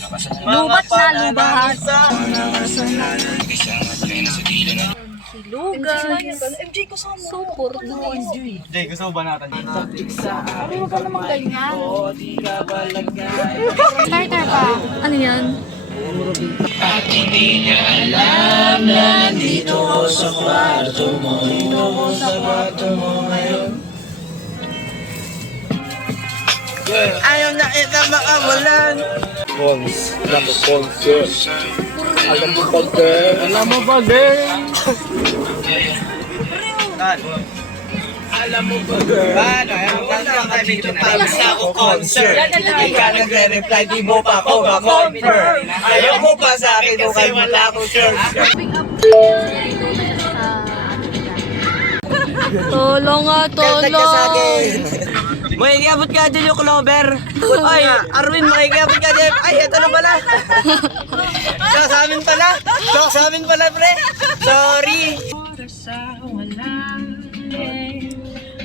Lubat na lubat. Hilugan. MJ ko sa support doon. MJ, gusto mo ba natin? Sabi mo ka naman ganyan. Starter pa. Ano yan? At hindi niya alam na dito ko sa kwarto mo. Dito ko sa kwarto mo ngayon. Ayaw na kita makawalan. Cons, alam mo concert. Alam mo ba din? Alam mo ba din? Alam mo ba din? Paano? Basta ako concert. Hindi ka nagre-reply, di mo pa ako ma-confirm. Ayaw mo pa sa akin kasi wala akong shirt. Tulong nga, tulong. Makikiabot ka dyan yung clover. Ay, Arwin, makikiabot ka dyan. Ay, ito na pala. So, sa amin pala. So, sa amin pala, pre. Sorry.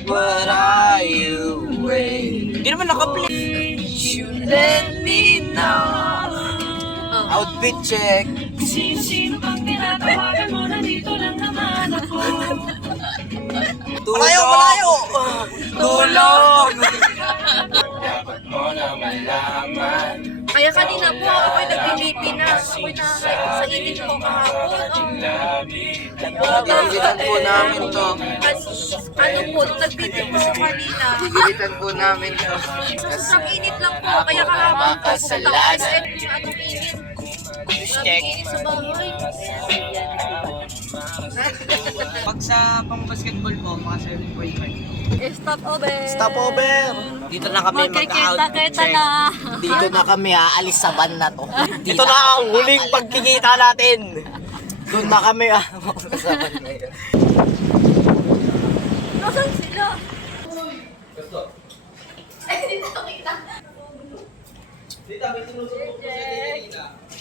What are you waiting? Hindi naman naka-play. You let me know. Outfit check. Sino pang tinatawagan mo na dito lang naman ako. Malayo, malayo! Tulong! Dapat mo na malaman. Kaya kanina po ako'y nag-Pilipinas. Ako'y na sa init po kahapon. Gigilitan po namin to. Ano po, nag-video po ako kanina. Gigilitan po namin to. Sa sobrang init lang po, kaya kahapon po pumunta ko sa set. Anong init? Anong init sa bahay? Pag sa pang-basketball po, mga 7.5. Stop over. Stop over! Dito na kami Magkikita mag-outfit kita check. na. Dito na kami aalis sa van na to. Dito na ang huling pagkikita natin. Doon na kami sa van ngayon. Nasaan sila? Ay, dito kita.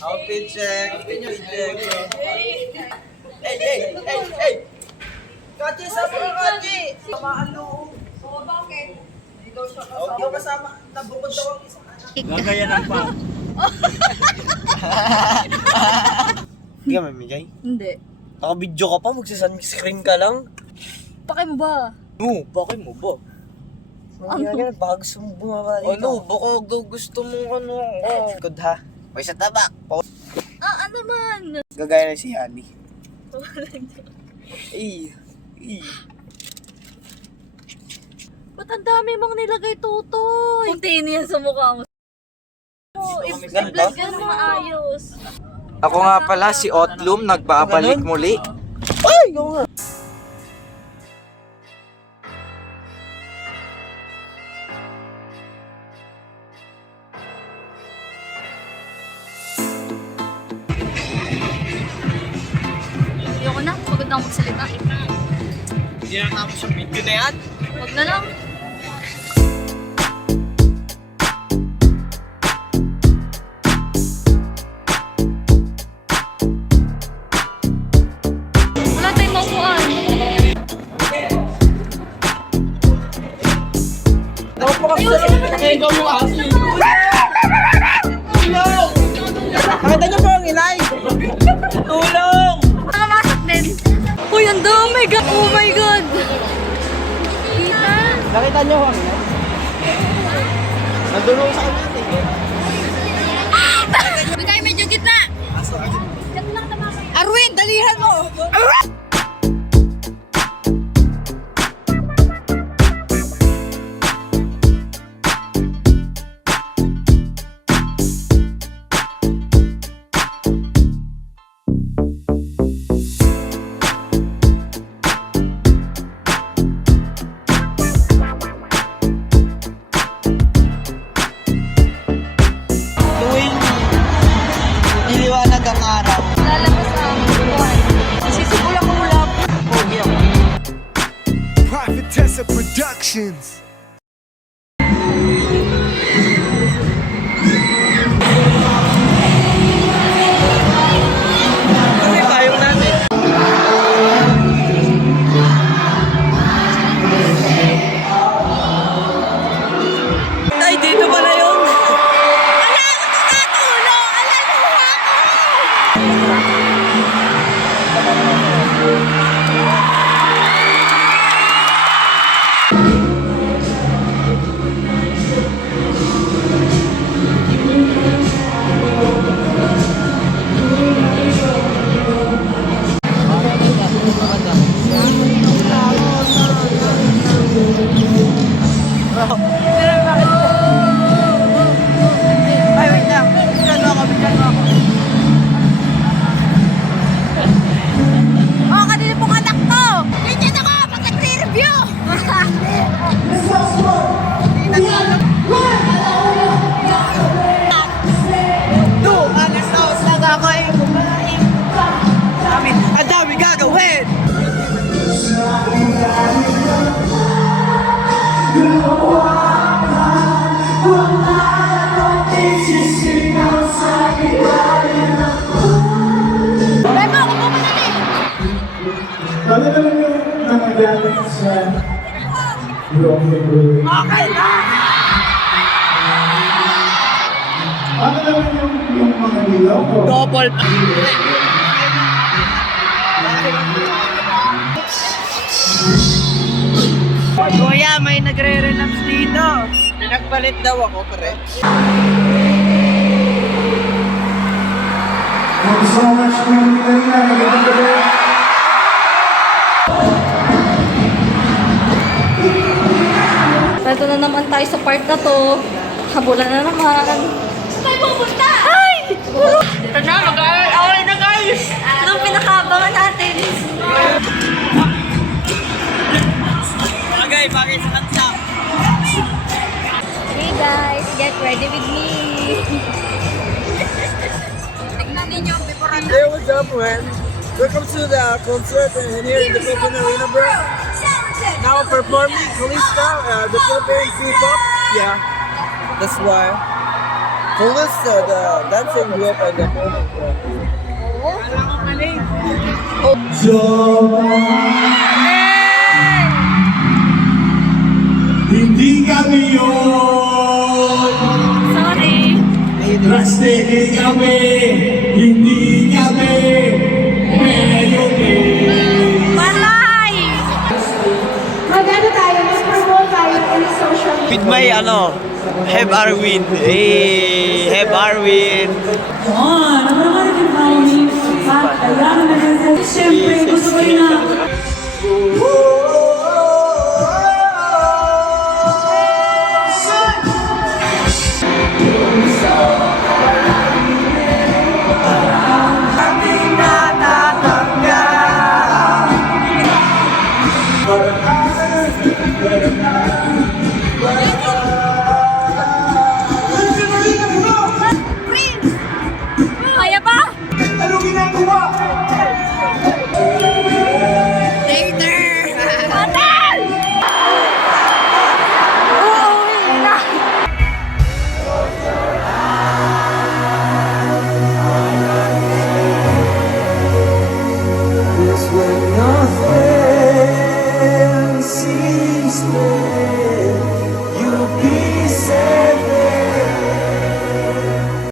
Outfit check. Outfit check. Hey! Kachi, sama ka, Kachi! Samaan loob. Oo, bakit? Hindi ko kasama. Nabukod daw ang isang anak. Gagayanan pa. Hindi ka mamigay? Hindi. Naka-video ka pa, magsasun-screen ka lang. Pakay mo ba? No, bakit mo ba? Ano? Baka gusto mo bumaba dito. Ano? Baka gusto mong ano. Good ha? May sa tabak. Ano man? Gagaya na si Hani. Ay. Ba't ang dami mong nilagay, Tutoy? Puntiin yan sa mukha mo. I-vlog ka ng mga ayos. Ako nga pala si Otlum, nagbabalik muli. Ay! Oo nga. Ayoko na, pagod na ako magsalita. Hindi na tapos yung video na yan. Huwag na lang. Wala tayong maupuan. Ikaw yung asli. Nakita niyo po ang inay. Tulong! Nakamasak din. Uy, ang dami! Oh my God! Kita? Nakita niyo po ang inay. Nandulong sa kanya. Uy, tayo medyo gitna! Arwin, dalihan mo! Tuwing niliwanag ang araw. Lalabas ang buwan. Sisipulan ko mula. Pogi ako. Private Tessa Productions. Kasi payong natin. Ay, dito pala yun. Wala akong nakatulong! Bebo, ako po madali. Ano naman yung nakagamit sa Okay na! Ano naman yung mga nilaw ko? Double. Kuya, may nagre-relapse dito. Pinagpalit daw ako, pre. Thank you so much, Ma'am Karina. Magandang gabi. Ito na naman tayo sa part na to. Habulan na naman. Tayo pupunta! Ay! Ito na, mag-away na guys! Ito ang pinakabangan natin. Bagay, bagay sa kanta. Hey guys, get ready with me. Tignan ninyo, before ano. Hey, what's up, man? Welcome to the concert here in the Philippine Arena, bro. Now performing Kalista, the Philippine P-pop. Yeah, that's why. Kalista, the dancing group and the moment. Hindi kami yun! Sorry. Rastegi kami! Hindi kami! Ngayon Balay! Magano tayo, mag-promote tayo in social media. With my, Heb Arwin. Hey, Heb Arwin. Naman yung brownie. At kailangan na rin. Siyempre, gusto ko na.